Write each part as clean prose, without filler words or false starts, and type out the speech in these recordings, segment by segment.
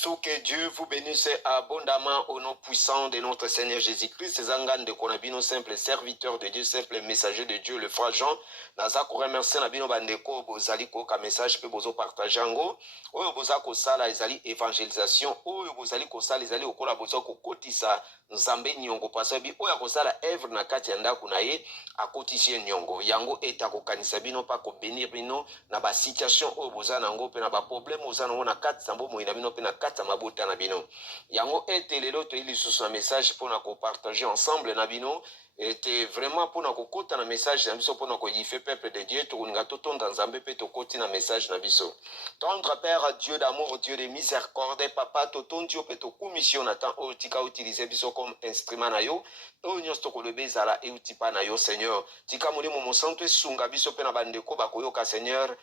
Que Dieu vous bénisse abondamment au nom puissant de notre Seigneur Jésus-Christ. Zangan de Konabino, simple serviteur de Dieu, simple messager de Dieu, le frère Jean. Naza ko remercier na bino bandeko bozali ko ka message pe bozo partager ngo. Oyo boza ko sala ezali évangélisation, oyo bozali ko sala ezali okola bozo ko kotisa nzambe nyongo pasabi oyo ko sala œuvre na kati ya ndako na ye akotisi nyongo. Yango eta ko kanisa bino pa ko bénir bino na ba situation oyo boza nango pe na ba problème oza nango na kati sambo moina bino pe na kati mabota na bino. Yango ete lelo to ili sous un message pour na ko partager ensemble na bino. Était vraiment pour nous côté un message na biso pour nous fait peuple de Dieu to nga to tonda nzambe pe to côté un message na biso. Tendre Père, Dieu d'amour, Dieu de miséricorde, papa to tondio pe to commission natan o tika utiliser biso comme instrument na yo o nyos to ko le bezala e utipa na yo Seigneur. Tika molimo mo santo esunga biso pe na bandeko bakoyoka Seigneur.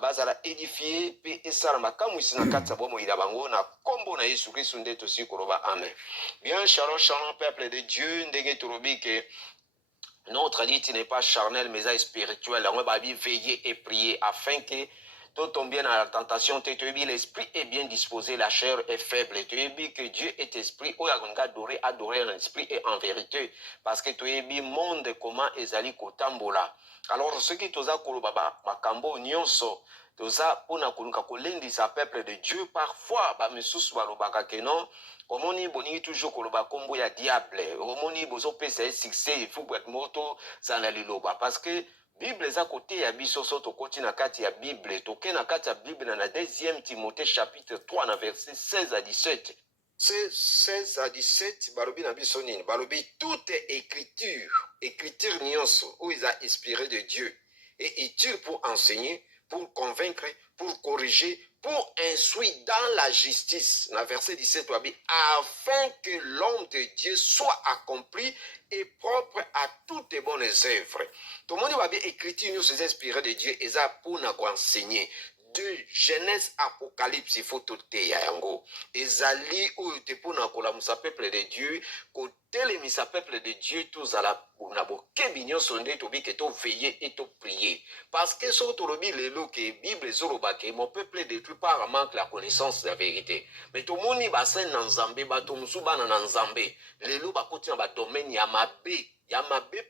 Bazala édifié pe esala makamu isina katsa bomo ila bango na kombo na Yesu Kristo ndeto si koroba amen. Bien shalom shalom peuple de Dieu ndenge turobi que notre lutte n'est pas charnelle mais spirituelle. On va veiller et prier afin que tout tombe bien dans la tentation. L'esprit est bien disposé, la chair est faible. Que Dieu est esprit. Adorer en esprit et en vérité. Parce que tu es bien monde comment ezali kotambola. Alors ce qui toza kolobaba makambo nyonso toza pona koluka kolendisa peuple de Dieu parfois ba mesusu balobaka que non omoni boni toujours koloba kombo ya diable omoni bozo pesa succès il faut être moto zana liloba parce que Bible za côté ya biso soto koti na kati ya Bible toke na kati ya Bible na 2e Timothée chapitre 3 na verset 16 à 17. C'est 16 à 17 balobi na biso nini balobi toute écriture nyonso où ils a inspiré de Dieu et utile pour enseigner, pour convaincre, pour corriger, pour instruire dans la justice. Dans verset 17, afin que l'homme de Dieu soit accompli et propre à toutes les bonnes œuvres. Tout le monde va bien écrire nous inspirés de Dieu et ça pour nous enseigner. De Genèse Apocalypse, il faut tout yango. Ezali ou te pour na kola musa peuple de Dieu, côté les misa peuple de Dieu tous à la nabo kebinyo sonde to bi que to veiller et to prier. Parce que sur to lobi lelo que Bible zoroba que mon peuple est détruit par manque la connaissance de la vérité. Mais to moni ba sen na nzambe ba to musuba na nzambe. Lelo ba koti na ba domaine ya mabe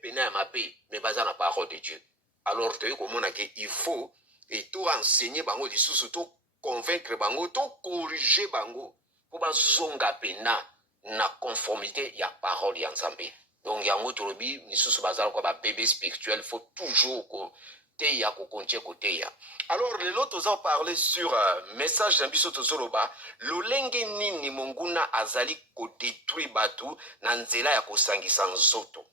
pena ya mabe, mais baza na parole de Dieu. Alors tu comment que il faut et tout enseigner bango lisusu to convaincre bango to corriger bango pour bazonga pena na conformité ya parole ya Nzambe. Donc yango tolobi lisusu bazala ko ba bébé spirituel faut toujours ko teya ko kontie ko teya. Alors les autres ont parlé sur message na biso tozoloba lolenge nini monguna azali ko détruire batu na nzela ya kosangisa nzoto.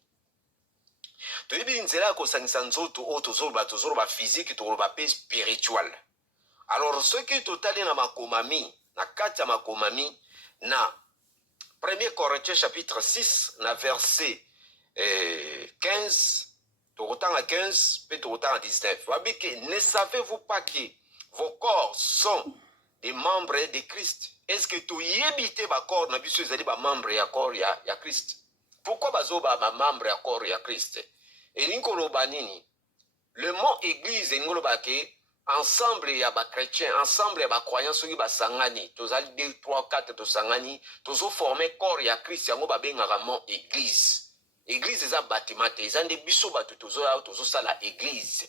Toyebi nzela ya kosangisa nzoto o tozoloba physique tozoloba pe spirituel. Alors ce qui totali na makomami na kati ya makomami na 1 Corinthiens chapitre 6 na verset 15 tokotanga 15 pe tokotanga 19 wabi que ne savez-vous pas que vos corps sont des membres de Christ? Est-ce que toyebi te ba corps na biso ezali ba membre ya corps ya Christ? Pourquoi bazoba ba membre ya corps ya Christ? Et ninkoloba nini? Le mot église ngoloba ke ensemble ya ba chrétien, ensemble ya ba croyants soki ba sangani, tozali 2 3 4 to sangani, tozo former corps ya Christ yango ba bengaka mot église. Église eza bâtiment te, eza nde biso bato tozo sala église.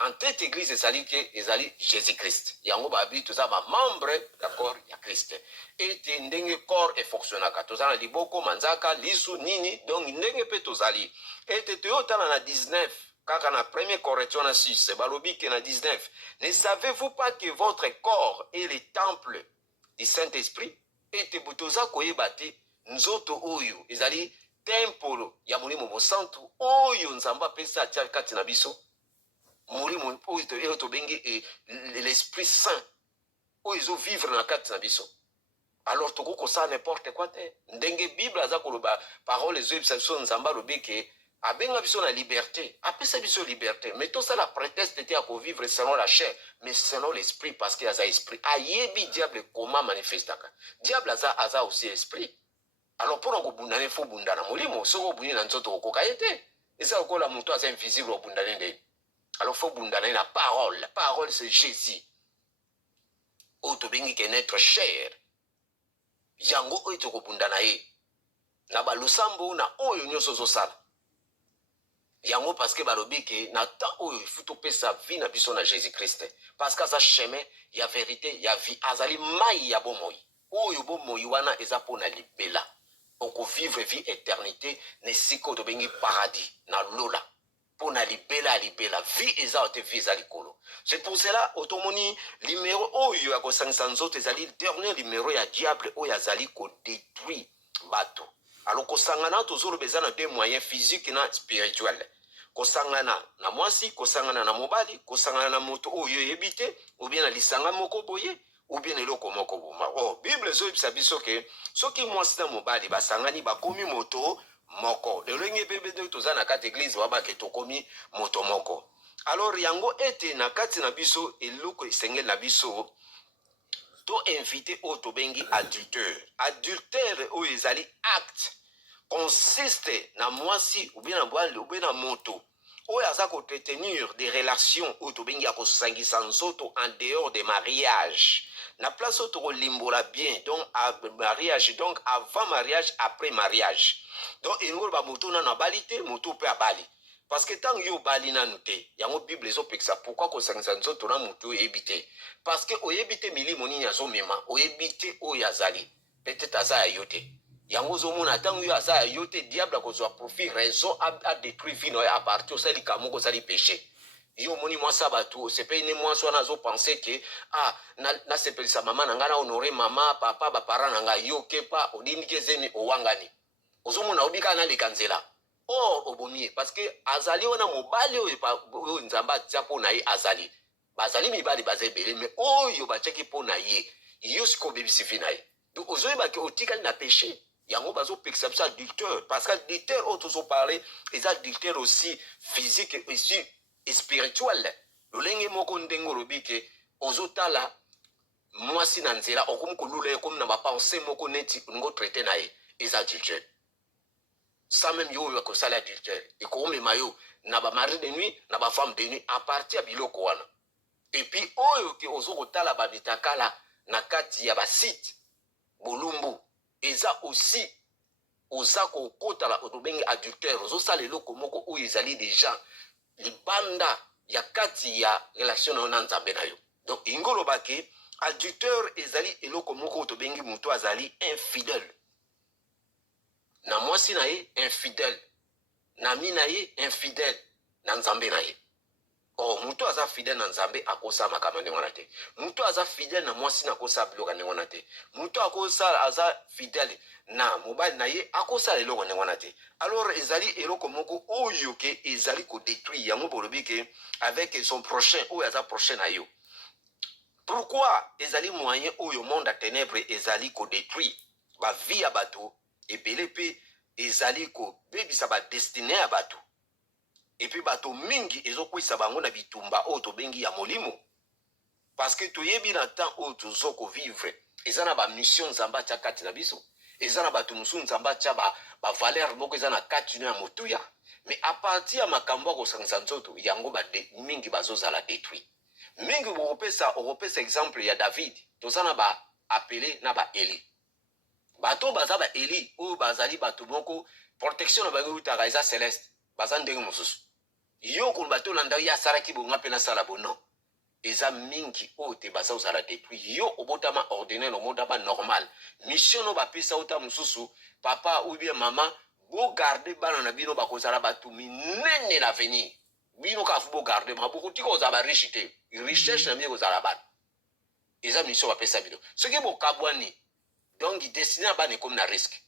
En tête église ezali Jésus-Christ. Yango ba bi toza ba membre d'accord ya Christ. Et te ndenge corps e fonctionnaka. Toza na liboko manzaka lisu nini donc ndenge pe tozali. Et te yotana na 19 kaka na 1 Corinthiens 6 balobi ke na 19. Ne savez-vous pas que votre corps est le temple du Saint-Esprit? Et te butoza koyeba te nzoto oyo ezali temple ya molimo mosantu oyo nzamba pesa tia kati na biso. Molimo oyo to bengi l'Esprit Saint oyo zo vivre na kati na biso. Alors toko ko ça n'importe quoi te. Ndenge Bible aza koloba parole zo biso nzamba lobi ke abenga biso na liberté, apesa biso liberté, mais tout ça la prétexte était à vivre selon la chair, mais selon l'esprit, parce qu'il y a esprit. Ayebi diable comment manifestaka. Diable aza aussi esprit. Alors pour nous bundane faut bundana molimo, soko bunyi na nzoto ko kayete. Et ça ko la muto asa invisible bundane nde. Alors faut bundana la parole. La parole c'est Jésus. O to bengi que notre chair yango oyo tokobunda na ye na balusambo na oyo nyonso ozosala yango parce que balobi ke na temps oyo ifu topesa vie na biso na Jésus Christ parce que aza chemin ya vérité ya vie azali mai ya bomoi oyo bomoi wana eza mpona libela okovivre vie éternité na esika oyo tobengi paradis na lola mpona libela libela vie eza te vie eza likolo. C'est pour cela otomoni numéro oyo ya kosangisa nzoto ezali dernier numéro ya diable oyo azali kodétruire bato. Alors kosangana tozoloba eza na deux moyens physiques na spirituel. Kosangana na mwasi, kosangana na mobali, kosangana na moto oyo yebi te ou bien na lisanga moko boye ou bien eloko moko boma. Oh, Bible ezoyebisa biso ke soki mwasi na mobali basangani bakomi moto moko. Lelenge bebe de toza na kati église wabake tokomi moto moko. Alors yango ete na kati na biso eloko esengeli na biso to invité o to bengi adultère. Adultère o ezali acte consiste na mwasi ou bien na bwali ou bien na moto oyo aza kotenir des relations o to bengi akosangisa nzoto en dehors de mariage. Na place o to kolimbola bien donc à mariage donc avant mariage après mariage. Donc engolo ba moto na bali te moto pe abali. Parce que tant yo bali nanu te yango Bible ezopekisa pourquoi kosangisa nzoto na moto oyebite parce que oyebite milimo nini azomema oyebite oyo azali peut-être aza ya yo te yango ozomona ntango yo aza ya yo te diable akozwa profit raison a détruire vie na yo apartir osali kamoko osali péché yo omoni mwasi bato osepeli ne mwasi wana azopense ke nasepelisa mama na ngai na honore mama papa baparent na ngai yo kepa olindiki ezemi owangani ozomona obika naleka nzela or obomi parce que azali wana mobali oyo nzambe atia mpo na ye azali bazali mibali baza ebele me oyo batiaki mpo na ye yo sikoyo obebisi vi na ye donc ozoyebaki otikali na péché yango bazopekisa biso adultère parce que adultère oyo tozoparle eza adultère aussi physique aussi spirituel lolenge moko ndenge olobi ke ozotala mwasi na nzela okomi kolula ye komi na bapense moko neti ngo traité na ye eza adultère. Ça même yo yo kosala adultère ekomema yo na ba mari de nuit na ba femme de nuit à partir ya biloko wana et puis oyo ke ozokotala babitakala na kati ya basite bolumbu eza aussi oza kokotala otobengi adultère ozosala eloko moko oyo ezali déjà libanda ya kati ya relation na yo na nzambe na yo. Donc ingolobake adultère ezali eloko moko otobengi moto azali infidèle na mwasi na ye infidèle na mi na ye infidèle na nzambe na ye. Oh, mutu aza fidèle na nzambe akosa makambo ndenge wana te mutu aza fidèle na mwasi na akosa biloko ndenge wana te mutu aza fidèle na mobali na ye akosa eloko ndenge wana te. Alors ezali eloko moko oyo ke ezali kodétruire yango bolobi ke avec son prochain oyo aza prochain na yo. Pourquoi ezali moyen oyo monde à ténèbres ezali kodétruire ba vie ya bato ebele pe ezali kobebisa ba destiné ya bato et puis bato mingi ezokwisa bango na bitumba oyo tobengi ya molimo parce que toyebi na temps oyo tozoko vivre eza na ba mission nzambe atia kati na biso eza na bato mosusu nzambe atia ba valeur moko eza na kati ya motuya mais à partir ya makambo ya kosangisa nzoto yango mingi bazozala détruit mingi okopesa exemple ya David toza na ba appelé na ba Eli bato baza ba Eli oyo bazali bato moko protection na bango utaka eza céleste baza ndenge mosusu yo kono bato landa ya saraki bonga pena sala bono eza mingi oyo te baza ozala détruit yo obotama ordinaire omotama normal mission no bapesa uta mosusu papa ou bien mama bo garder bana na bino bakozala bato minene na venir bino kafu bo garder mabukuti ko za riche te richesse na mieko za bana eza mission bapesa bino soki bo kabwani donc destiné à bane comme na risque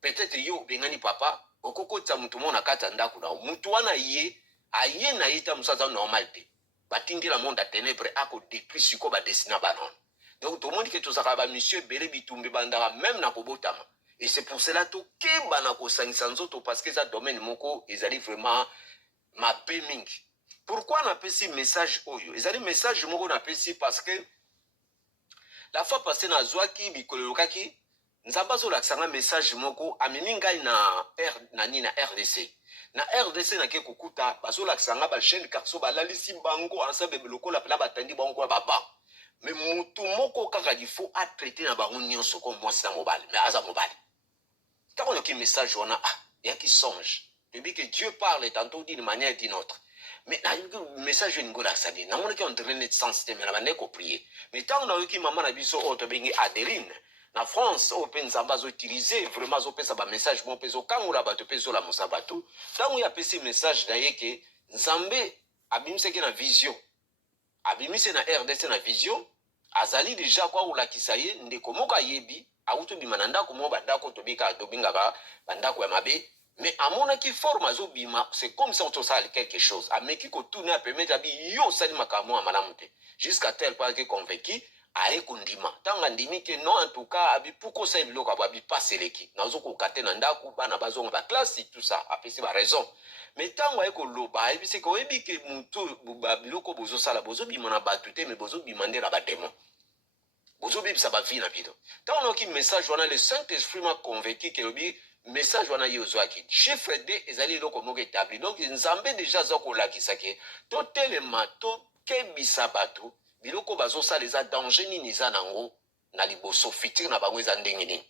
peut-être yo bengani papa okokotsa mutu mona kata ndaku na mutu wana ye aye na yita musaza normal te batindi la monde à ténèbres ako détruit siko ba destiné à banon donc tout le monde que tout ça ba monsieur belé bitumbe bandara même na kobotama et c'est pour cela to keba na kosangisa nzoto parce que ça domaine moko ezali vraiment ma peming. Pourquoi na pesi message oyo ezali message moko na pesi parce que la fois passée na zwaki bikolokaki nzamba zo laksanga message moko ameni ngai na RDC na RDC na ke kukuta bazo laksanga ba chaîne karso balalisi bango ensemble biloko la batandi bango baba mais mutu moko kaka il faut a traiter na bango nyonso comme moi c'est mobile mais aza mobile quand on a un message on a il y a qui songe depuis que Dieu parle tantôt d'une manière ou d'une autre mais le message une gola ça dit na on qui on traîne sans système na bande ko prier mais tant on a eu qui maman na biso auto bengi Adeline na France open zamba zo utiliser vraiment zo pesa ba message bon peso quand la bato peso la musabatu tant on y a pesi message na yeke nzambe abimise ke na vision abimise na RDC na vision azali déjà kwa ulakisa ye ndeko moka yebi auto bimana ndako mo bandako to bika dobinga ba bandako ya mabe mais amona ki forme azo bima c'est comme si on te sale quelque chose ameki ko tourner à permettre abi yo sali makamo amalamuté jusqu'à tel point que convaincu aye kundima tanga ndimi que non en tout cas abi pourquoi ça biloko abi paseleki nazo ko kate na ndako bana bazonga ba classe tout ça apesi ba raison mais tango aye ko loba ebi c'est ko ebi que mutu ba biloko bozo sala bozo bima na batute mais bozo bimande na ba démon bozo bibi ça ba vie na bido tango ki message wana le Saint-Esprit m'a convaincu que obi message wana yozwaki chiffre D ezali loko moko établi donc nzambe déjà zoko lakisa ke to telema to kebisa bato biloko bazosala eza danger nini eza nango na liboso fitir na bango eza ndenge nini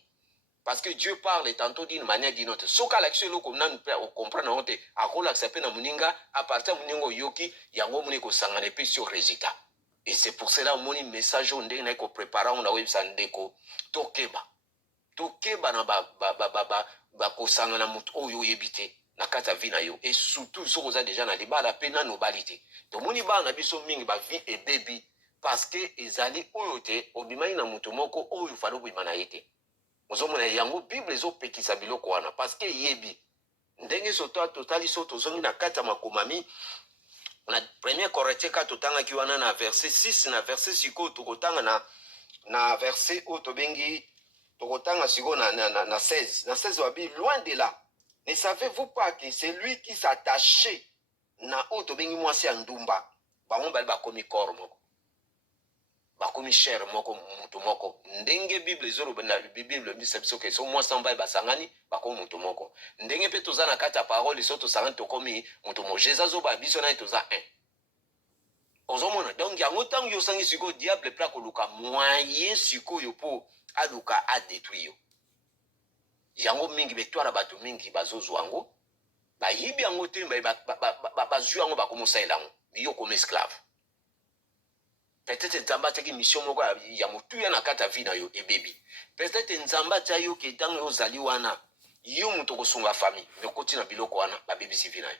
parce que Dieu parle tantôt d'une manière d'une autre soka l'action loko nanu pe comprendre nango te akolakisa pe na moninga à partir ya moninga oyoki yango moni kosangana epe sur résultat et c'est pour cela omoni message oyo ndenge naye koprépara ngo na webisa ndeko tokeba na bakosangana moto oyo oyebi te na kati ya vi na yo et surtout soki oza déjà na libala mpe nano obali te tomoni bana na biso mingi bavi ebebi parce que ezali oyo te obimani na moto moko oyo fali obima na ye te ozomona yango bible ezopekisa biloko wana parce que eyebi ndenge soto totali so tozongi na kati ya makomami na premier Corinthiens ka totangaki wana na verset 6 na verset sikoyo tokotanga na verset oyo tobengi tokotanga sikoyo na 16 na 16 wabi loin de là ne savez-vous pas que c'est lui qui s'attachait na oyo tobengi mwasi ya ndumba bango bali bakomi corps moko bakomi chair moko mutu moko ndenge bible ezoloba na bible bisa biso ke so mwasi mbali basangani bakomi mutu moko ndenge pe toza na kati ya parole so tosangani tokomi mutu mo Jésus azoba biso na toza un ozomona donc yango ntango yo osangi sikoyo diable pla koluka moyen sikoyo mpo aluka adétruire yo yango mingi betwala bato mingi bazozwa yango bayibi yango te bazwi yango bakomosalela yango yo comme esclave peut-être nzambe atiaki mission moko ya motuya na kati ya vi na yo ebebi peut-être nzambe atia yo ke ntango ozali wana yo moto kosunga famille me okoti na biloko wana babebisi vi na yo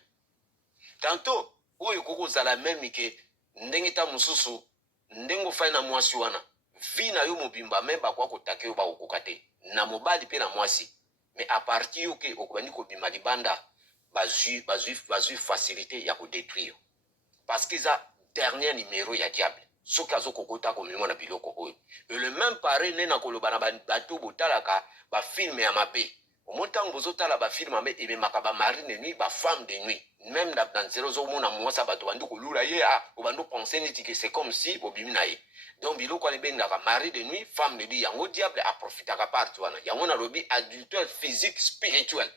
tanto oyo koki ozala meme ke ndenge ta mosusu ndenge ofai na mwasi wana vi na yo mobimba me bakoka kotake yo bakokoka te na mobali mpe na mwasi mais à partir yo ke okobandi kobima libanda bazwi facilité ya kodétruire parce que eza dernier numéro ya diable soki azokokota komema na biloko oyo et le même pareil nde na koloba na bato botalaka bafilme ya mabe omoni ntango bozotala bafilme mabe ememaka bamari de nuit bafemme de nuit même na nzela ozomona mwasi bato bandi kolula ye obandi opense neti ke c'est comme si bobimi na ye donc biloko wana ebengaka mari de nuit femme de nuit yango diable aprofitaka parti wana yango nalobi adultère physique spirituel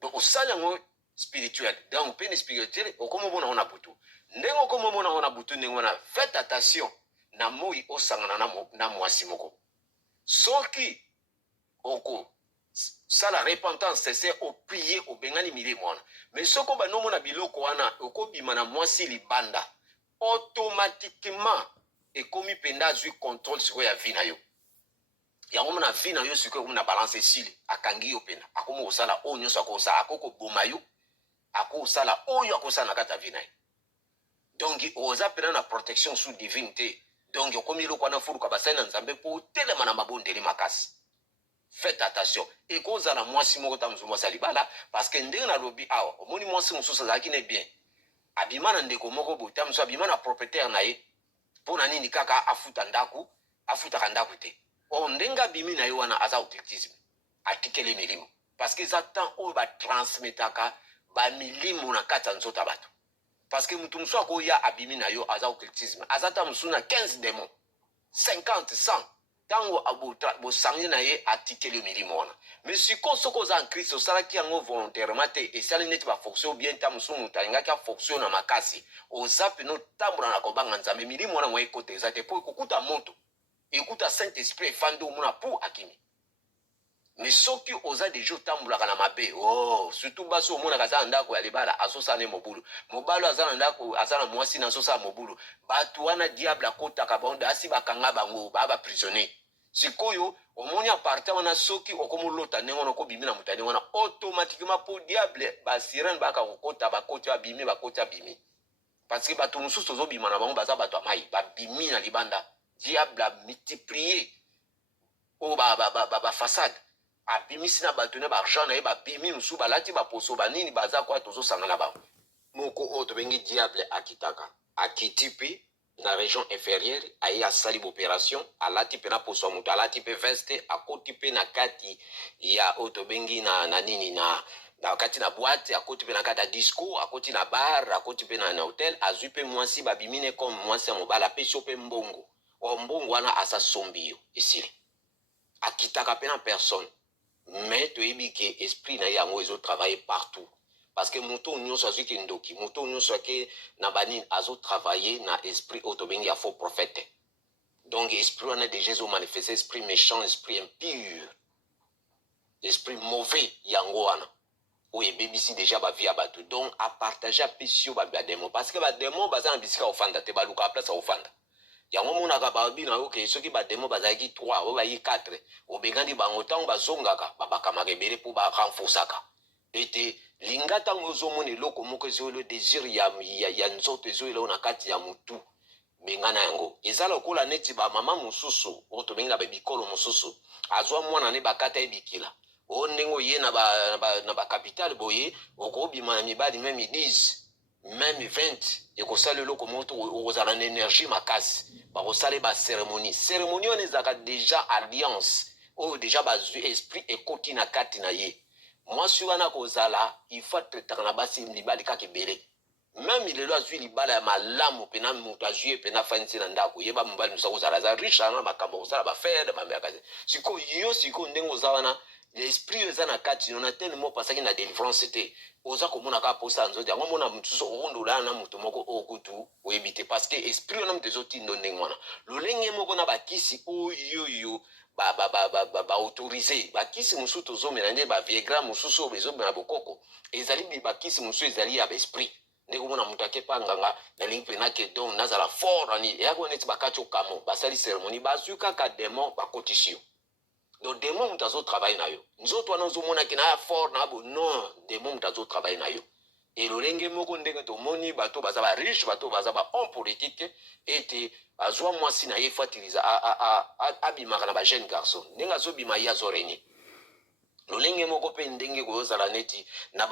donc osali yango spirituel donc mpe ni spirituel okomomona ngo na butu ndenge okomomona ngo na butu ndenge wana faites attention na moi osangana na mwasi moko soki oko sala repentance c'est oprie obengani milimo wana mais soki obandi omona biloko wana okobima na mwasi libanda automatiquement ekomi mpenza azwi contrôle sikoyo ya vi na yo yango mona vi na yo sikoyo na balance esili akangi yo mpenza akomi kosala oyo nyonso akosala akokoboma yo akosala oyo akosala na kati ya vi na ye donc oza mpenza na protection sous divine te donc okomi eloko wana fuluka basali na nzambe mpo otelema na mabondeli makasi faites attention ekozala mwasi moko ta mosusu mwasi ya libala parce que ndenge nalobi awa omoni mwasi mosusu azalaki ne bien abima na ndeko moko boye ta mosusu abima na propriétaire na ye mpo na nini kaka afutaka ndako te o ndenge abimi na ye wana aza occultisme atikeli milimo parce que eza temps oyo batransmetaka bamilimo na kati ya nzoto ya bato parce que motu mosusu akoya abimi na yo aza occultisme aza ta mosusu na 15 démons 50 100 tango bosangi na ye atikeli milimo wana mais sikoyo soki oza en Christ osalaki yango volontairement te esali neti bafonction bien nta mosusu moto alingaki afonction na makasi oza pene otambola na kobanga nzambe milimo wana ngo ekota eza te mpo ekokuta moto ekuta saint esprit efandi omona mpo akimi mais soki oza deja otambolaka na mabe surtout basi omonaka aza na ndako ya libala azosala ne mobulu mobalo aza na ndako aza na mwasi na azosala mobulu bato wana diable akotaka bango asi bakanga bango baa baprisonnier sikoyo omoni aparte wana soki okomolota ndenge wana okobimi na moto ndenge wana automatiquement mpo diable basirene baka kokota bakoti babimi bakoti babimi parce que bato mosusu ozobima na bango baza bato ya mai babimi na libanda diable amultiplie oyo bafasade abimisi na bato ne baargent na ye babimi mosusu balati baposo banini baza kwa tozosanga na bango moko oyo tobengi diable akitaka akiti mpe na région inférieure aye asali baopération alati mpe na poso ya moto alati mpe veste akoti mpe na kati ya oyo tobengi na nini na kati na boîte akoti mpe na kati ya disco akoti na bar akoti mpe na hotel azwi mpe mwasi babimi ne comme mwasi ya mobala apesi yo mpe mbongo o mbongo wana asasombi yo esili akitaka mpe na personne mais toyebi ke esprit na ye yango ezotravaille partout parce que moto nyonso azwi ke ndoki moto nyonso ake na banini azotravaille na esprit oyo tobengi ya faux prophète donc esprit wana déjà ezomanifeste esprit méchant esprit impur esprit mauvais yango wana oyo ebebisi déjà bavie ya bato donc apartage apesi yo bademo parce que bademo baza na bisika ofanda te balukaka place ya ofanda yango monaka babi na yo ke soki bademo bazalaki 3 oyo bayi 4 obengani bango ntango bazongaka babakamaka ebele mpo barenforcaka ete linga ntango ozomona eloko moko ezoyelo désir ya nzoto ezoyela oyo na kati ya motu bengana yango eza lokola neti bamama mosusu oyo tobengi na babikolo mosusu azwa mwana ne bakata ebikila oyo ndenge oye na bakapitale boye okobima na mibali meme 10 même 20 ekosala eloko moto okozala na énergie makasi bakosala bacérémonie cérémonie wana ezalaka déjà alliance oyo déjà bazwi esprit ekoti na kati na ye mwasi wana kozala ifo atretaka na basi libali kaka ebele même lelo azwi libala ya malamu mpena moto azwi ye mpena afanisi na ndako yeba mobali mosu akozala aza riche ana makambo akosala bafere mameyaka sikoyo yo sikoyo ndenge oza wana l'esprit oyo eza na kati yo na tele mo pasaki na délivrance te oza komona kaka posa ya nzoto yango mona mosusu okondola na moto moko oyo kutu oyebi te parce que esprit wana moto ezotindo ndenge wana lolenge moko na bakisi oyoyo baautorize bakisi mosusu tozomela nde baviegra mosusu oyo bezomela bokoko ezali bakisi mosusu ezali ya baesprit ndenge omona moto akepa nganga nalingi mpena ke donc nazala fort ani eyako neti bakati okamo basali cérémonie bazwi kaka démon bakotisi yo donc démon moto azotravaille na yo nzoto wana ozomonaki na ya fort na bo non démon moto azotravaille na yo elolenge moko ndenge tomoni bato baza bariche bato baza bahomme politique ete azwa mwasi na ye fo atiliza abimaka na bajeune garçon ndenge azobima ye azorenie lolenge moko mpe ndenge koyozala neti na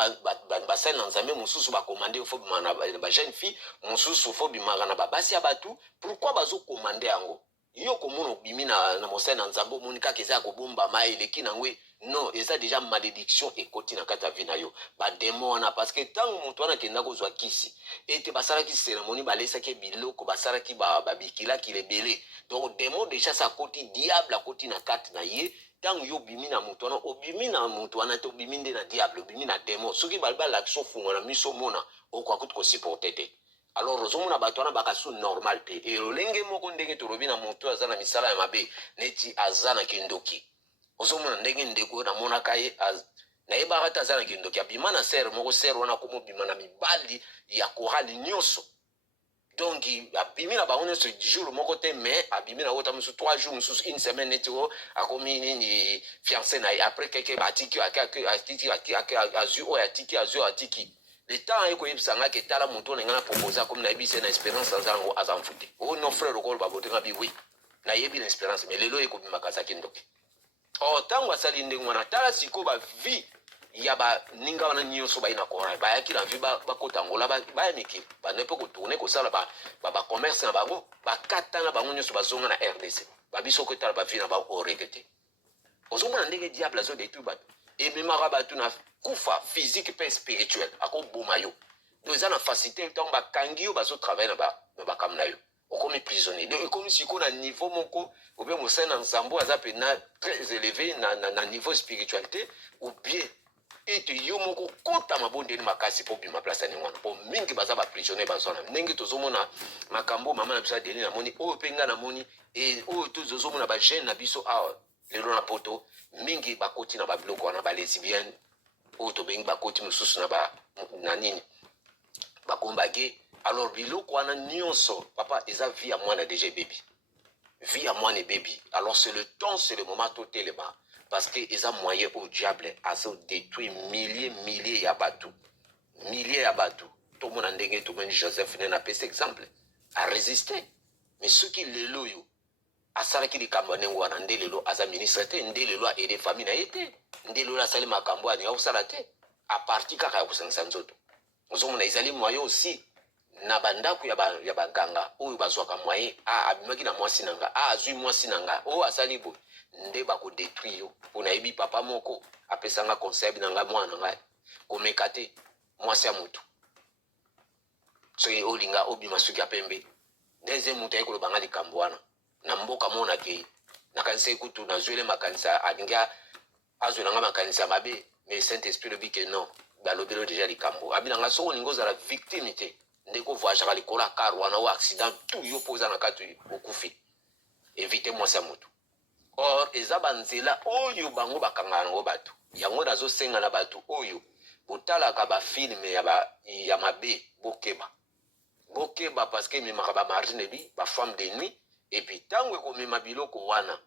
basali na nzambe mosusu bakomande fo bimaka na bajeune fille mosusu fo bimaka na babasi ya bato pourkui bazokomande yango yo komona obimi na mosali na nzambe omoni kaka eza ya kobombama eleki nango non eza déjà malédiction ekoti na kati ya vi na yo bademo wana parce que ntango moto wana akenda kozwa kisi ete basalaki cérémonie balesaki biloko basalaki babikilaki lebele donc demo déjà sa koti diable akoti na kati na ye ntango yo obimi na moto wana obimi na moto wana te obimi nde na diable obimi na demo soki balakisa ofunga na miso omona okokuti kosupporte te alors ozomona bato wana bakasu normal te elolenge moko ndenge tolobi na moto aza na misala ya mabe neti aza na kindoki ozomona ndenge ndeko namonaka ye nayebaka te aza na kindoki abima na sere moko sere wana komobima na mibali ya korali nyonso donc abimi na bango nyonso jour moko te mais abimi na ota mosusu 3 jours mosusu une semaine neti o akomi nini fiancé na ye après keke batiki azwi oyo atiki azwi oyo atiki le temps ekoyebisanga ke tala moto na nga na proposa comme nayebisi na espérance aza yango aza mfute oyo no frère okolo babotenga bi oui nayebi na espérance mais lelo ekobimaka azaki ndoki ntango asali ndenge wana tala sikoyo bavie ya baninga wana nyonso bayi na koran bayaki na vie bakota ngola baya mikili bande mpe kotourne kosala bacommerce na bango bakata na bango nyonso bazonga na RDC babiso kotala bavie na bango oreke te ozomona ndenge diable azodetruire bato ememaka bato na kufa physique mpe spirituel akoboma yo donc eza na facilité ntango bakangi yo bazotravaille na bakambo na yo okomi prisonnier. Donc comme si on a niveau moko ou bien mosen ensemble azape na très élevé na niveau spiritualité ou bien et yo moko kota mabonde ni makasi po bima place ni wana po mingi baza ba prisonnier bazona ndenge tozomona makambo mama na biso deni na moni o penga na moni et o tozomona ba jeune na biso a lelo na poto mingi bakoti na ba biloko wana ba lesbienne o to bengi bakoti mususu na ba na nini bakombage. Alors biloko wana nyonso papa eza vie à moi na déjà baby vie à moi ne baby. Alors c'est le temps, c'est le moment tout est là parce que ils ont moyen au diable à se détruire milliers ya bateau milliers ya bateau. Tout le monde a ndenge tout le monde Joseph n'a pas cet exemple à résister. Mais ceux qui le loyo à ça qui les cambonais ou à ndé le lo à sa ministre ndé le lo a aider famille na été ndé le lo a sali makambo a au salate à partir kaka ya kusanza nzoto. Nous avons les alliés moyens aussi. Na bandako ya baganga oyo bazwaka moyen abimaki na mwasi nanga azwi mwasi nanga o asali bo nde bako détruire yo pona yebi papa moko apesanga conseil nanga mwana ngai komeka te mwasi ya mutu soki olinga obima suki ya pembe deuxième mutu ayekolo banga likambo wana na mboka mona ke nakanisa ekutu nazwele makanisa alinga azwelanga makanisa mabe mais saint esprit lobi ke non balobelo déjà likambo abinanga soko olinga ozala victime te ndeko voyage à l'école à car ou un accident tout yo posa na katu okufi évitez moi ça moto. Or ezabanzela oyo bango bakanga ngo batu yango nazo senga na batu oyo botala ka ba film ya mabe bokeba parce que mimaka ba marine bi ba femme de nuit et puis tango ko mema biloko wana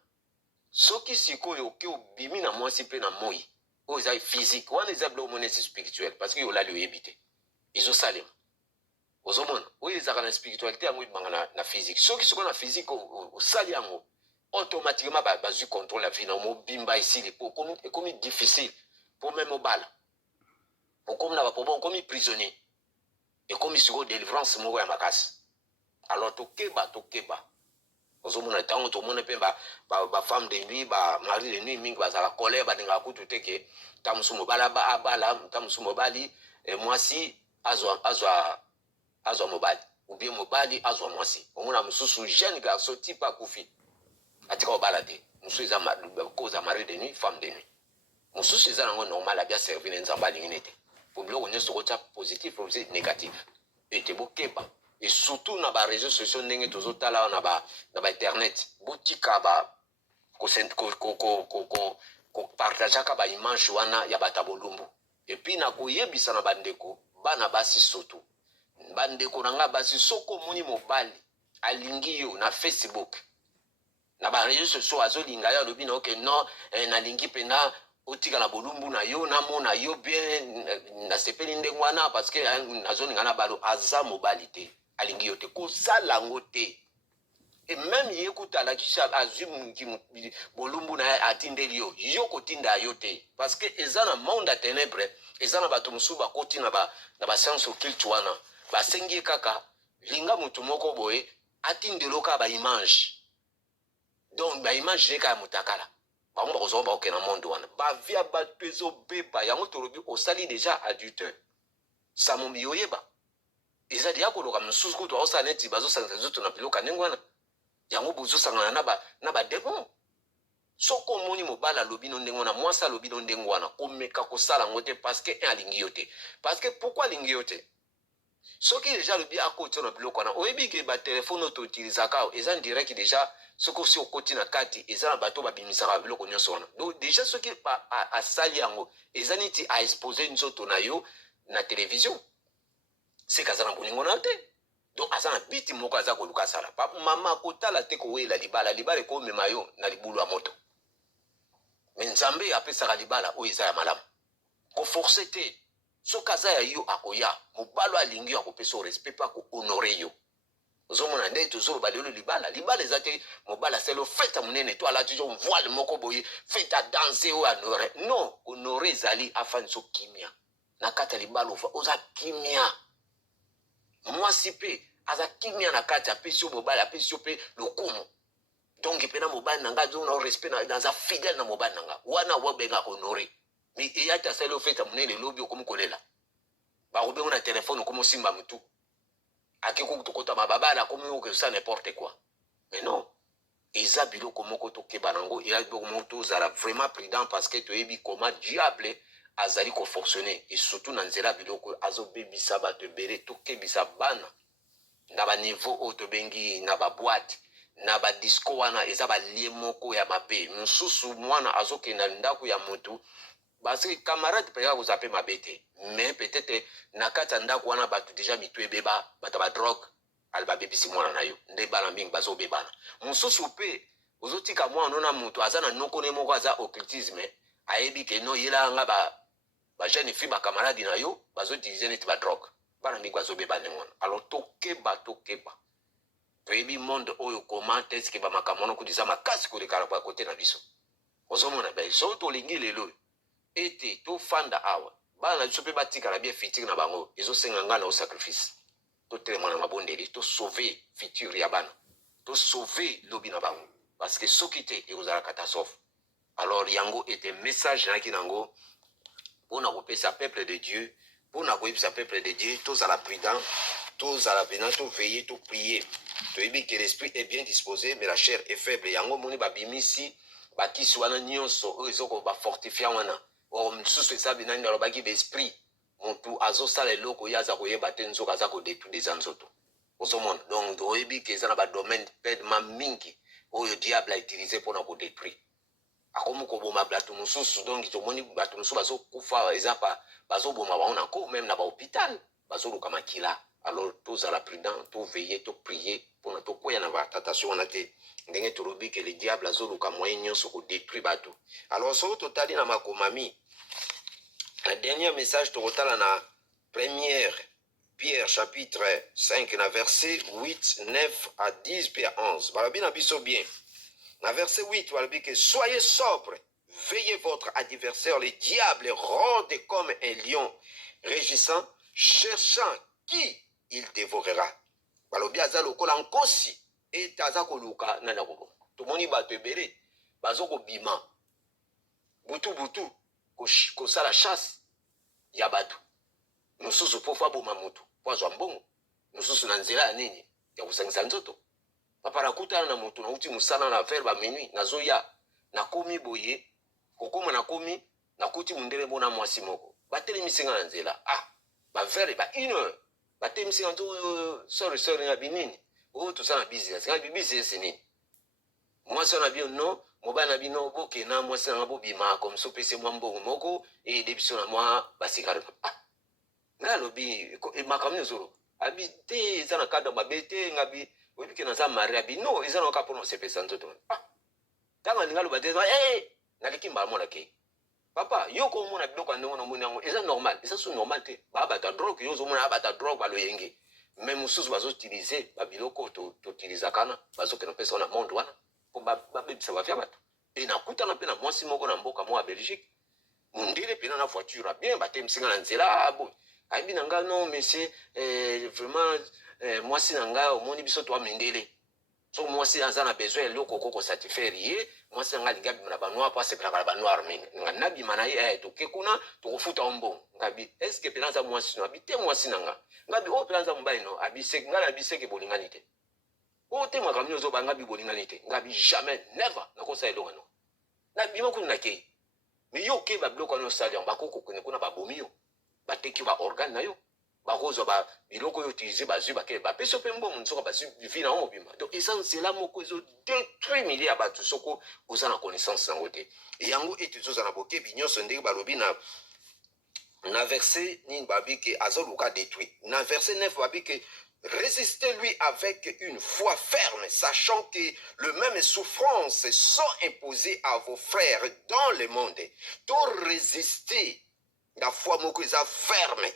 soki sikoyo ke obimi na mwasi pe na moi oyo za physique wana ezablo monese spirituel parce que yo la lui éviter izo salema ozomona oyo ezaka na spiritualité yango ibanga na physique soki sikoyo na physique osali yango automatiquement bazwi contrôle la vie na mobimba ici ekomi difficile pour même obala okomi na baproblème okomi prisonnier ekomi sikoyo délivrance moko ya makasi. Alors tokeba ozomona ntango tomona mpe bafemme de nuit bamari de nuit mingi bazala colère balingaka kutu te ke ntango mosusu mobali abala ntango mosusu mobali mwasi azwa mobali ou bien mobali azwa mwasi omona mosusu jeune garçon type akufi atika obala te mosusu eza koza mari de nuit femme de nuit mosusu eza nango normal abia servir na nzambe alingi nete po biloko nyonso kotya positif négatif ete bokeba et surtout na baréseau sociaux ndenge tozotala na bainternet botika kopartageaka baimage wana ya bata bolumbu epuis na koyebisa na bandeko bana basi surtout bandeko na nga basi soko omoni mobali alingi yo na Facebook na baréseau sociaux azolinga yo alobi na oke non nalingi mpena otika na bolumbu na yo namona yo bien nasepeli ndenge wana parce que nazolinga na balo aza mobali te alingi yo te kosala yango te et même ye kutala kisha azwi bolumbu na atindeli yo kotinda yo te parce que eza na monde ya ténèbre eza na bato mosusu bakoti na bascience occulte wana basengi kaka linga motu moko boye atindelo ka baimage donc baimage ne kaka motakala bango bakozwa baoke na monde wana bavia bato ezobeba yango tolobi osali déjà adulte samombi oyeba eza deya koloka mosusu kutu aosala neti bazosangisa nzoto na biloko ndenge wana yango bozosangana na bademon soko omoni mobali alobi no ndenge wana mwasi alobi no ndenge wana komeka kosala yango te parce que alingi yo te parce que pourquoi alingi yo te soki déjà alobi akoti na biloko wana oyebi ke batelefone oyo toutilisaka eza direct déjà soki osi okoti na kati eza na bato babimisaka biloko nyonso wana donc déjà soki asali yango eza neti aexpose nzoto na yo na télévision seka aza na bolingo na yo te donc aza na biti moko aza koluka asala mama kotala te kowela libala ekomema yo na libulu ya moto me nzambe apesaka libala oyo eza ya malamu koforce te soki aza ya yo akoya mobalo alingi yo akopesa o respect mpe akohonore yo ozomona nde tozoloba lelo libala eza te mobali asali ofete monene to alati jo voile moko boye fete adanse oyo anore non honore ezali afandisa okimia na kati ya libala oza kimia mwasi mpe aza kimia na kati apesi yo mobali apesi yo mpe lokumu donc mpe na mobali na nga azona respect naza fidèle na mobali na nga wana wabengaka honore mais eyati asali ofete monene elobi okomi kolela bakobengo na telefone okomi osimba motu akeko tokota bababala komi que ça n'importe quoi. Mais non. Eza biloko moko tokeba nango, eza biloko moko tozala vraiment prudent parce que toyebi comment diable azali ko fonctionner et surtout na nzela biloko azobebisa bato ebele tokebisa bana na ba niveau oyo tobengi na ba boîte na ba disco wana eza balie moko ya mabe mosusu mwana azokenda ndako ya motu parce que camarade peut vous appeler mabe te mais peut-être na kati ya ndako wana bato déjà mitu ebeba bato ba drogue alba bebisi mwana na yo nde bana mingi bazobebana mosusu mpe ozotika mwana ona moto aza na nokone moko aza occultisme ayebi ke no yela nga ba jeune fille ba camarade na yo bazotilize neti ba drogue bana mingi bazobebana mwana alors tokeba toyebi monde oyo comment est-ce que ba makambo wana kudisa makasi kolekala kwa kote na biso ozomona ba so tolingi lelo ete tofanda awa bana biso mpe batikala bien fitiri na bango ezosenga nga na o sacrifice totelema na mabondeli tosauve futur ya bana tosauve lobi na bango parce que soki te ekozala catastrophe alors yango ete message naki nango mpona kopesa peuple de Dieu mpona koyebisa peuple de Dieu tozala prudent tozala pena toveille toprier toyebi que l'esprit est bien disposé mais la chair est faible yango moni babimisi bakisi wana nyonso oyo ezoko bafortifia wana mosusu eza binani alobaki baesprit motu azosala eloko ye aza koyeba te nzoka aza kodetruire nzoto ozomona donc oyebi ke eza na badomaine pedema mingi oyo diable autilize mpona kodetruire akomi koboma bato mosusu donc tomoni bato mosusu bazokufa eza pa bazoboma bango nako meme na bahôpital bazoluka makila alors tozala prudent toveille toprie mpona tokwea na batentation wana te ndenge tolobi ke le diable azoluka moyen nyonso kodetruire bato alors soki totali na makomami le dernier message tokotala na première Pierre chapitre 5 na verset 8, 9 à 10 puis 11. Balobi na biso bien. Na verset 8, balobi que soyez sobres, veillez votre adversaire, le diable rôde comme un lion régissant, cherchant qui il dévorera. Balobi aza lokola nkosi et aza koluka nana ko. Tomoni bato ebele bazoko bima. Butu kosala chasse ya bato. Mosusu po fa boma mutu po azwa mbongo mosusu na nzela ya nini ya kusangisa nzoto papa nakutana na mutu na uti musana na faire ba minui nazoya nakomi boye kokoma nakomi nakuti mundele bona mwasi moko batelemisinga na nzela ba faire ba 1 heure batelemisinga to sorry na binini tusana business ngabi business nini mwasi na bio no mobana bino boke na mwasi na bobima comme so pese mwa mbongo moko et debiso na mwa basikare nga lobi makamni zoro abi te eza na kadre mabe te ngabi oyebi ke naza mari abi no eza na kapo na osepesa nzoto tanga linga loba te naleki mbala mona ke papa yo komona biloko ya ndenge na omoni yango eza normal eza so normal te baabata drogue yo ozomona abata drogue baloyenge me mosusu bazotilize babiloko totilizaka na bazokenda mpesa wana monde wana mpo babebisa bafia bato e nakutana mpe na mwasi moko na mboka moko ya belgique mundele mpena na voiture bien batemisinga na nzela boy ayebi na nga non monsieur vraiment mwasi na nga omoni biso toa mindele so mwasi aza na besoin eloko okoko satisfaire ye mwasi na nga alingi abima na banoir po asepelaka na banoir mingi nga nabima na ye toke kuna tokofuta o mbongo ngabi estce mpena aza mwasi no abi te mwasi na nga ngabi oyo mpena aza mobali no abiseke nga na biseke bolingani te oyo te makambo nyonso bangabi bolingani te ngabi jamais never nakosala eloko no nabima kuna nakei me yo okeba biloko wana osali yango bakokokende kuna babomi yo bateki ba organe na yo bakozwa ba biloko oyo utilize bazwi bakele bapesi yo mpe mbongo nsoka bazwi vi na yo mobima donc eza nzela moko ezodetruire milie ya bato soko oza na connaissance nango te yango ete toza na bokebi nyonso ndenge balobi na verset nini babi ke azoluka détruire na verset 9 babi ke résistez-lui avec une foi ferme, sachant que le même souffrance sont imposées à vos frères dans le monde. Tout résister, la foi moko eza ferme.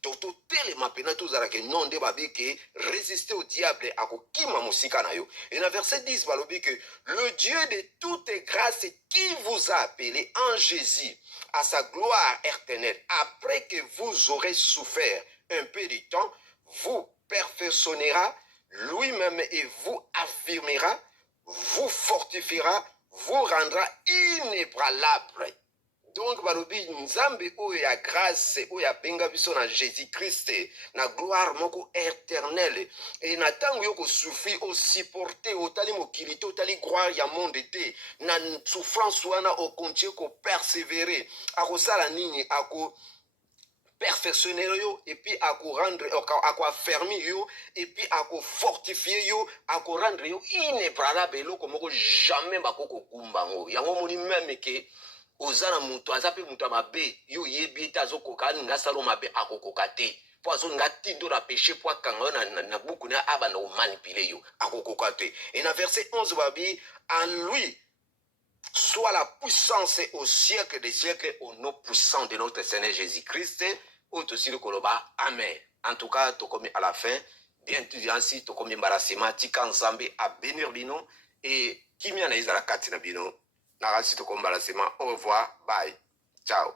Toto telema pena tozala ke non de babi ke résister au diable akokima musika na yo. Et dans verset 10 balobi que le Dieu de toute grâce qui vous a appelé en Jésus à sa gloire éternelle, après que vous aurez souffert un peu de temps, vous perfectionnera lui-même et vous affirmera, vous fortifiera, vous rendra inébranlable. Donc balobi nzambe oyo ya grâce oyo abenga biso na Jésus-Christ na gloire moko éternelle et na tango yo ko souffrir o supporter otali mokili te otali gloire ya monde te na souffrance wana o continue ko persévérer akosala nini ako perfectionner yo et puis ako rendre ako affermir yo et puis ako fortifier yo ako rendre yo inébranlable eloko moko jamais bakoko kumba ngo yango moni même ke ozana mutu aza pe mutu mabe yo yebi ete azokoka nga salo mabe akokoka te po azonga tindo na péché po akanga na buku na abana omanipuler yo akokoka te. Et na verset 11 babi en lui soit la puissance au siècle des siècles au nom puissant de notre Seigneur Jésus-Christ ou aussi le koloba amen. En tout cas tokomi à la fin bien ainsi tokomi embarrassement tika nzambe a bénir bino et kimia na izala kati na bino. Narasi tokomi embarrassement. Au revoir, bye, ciao.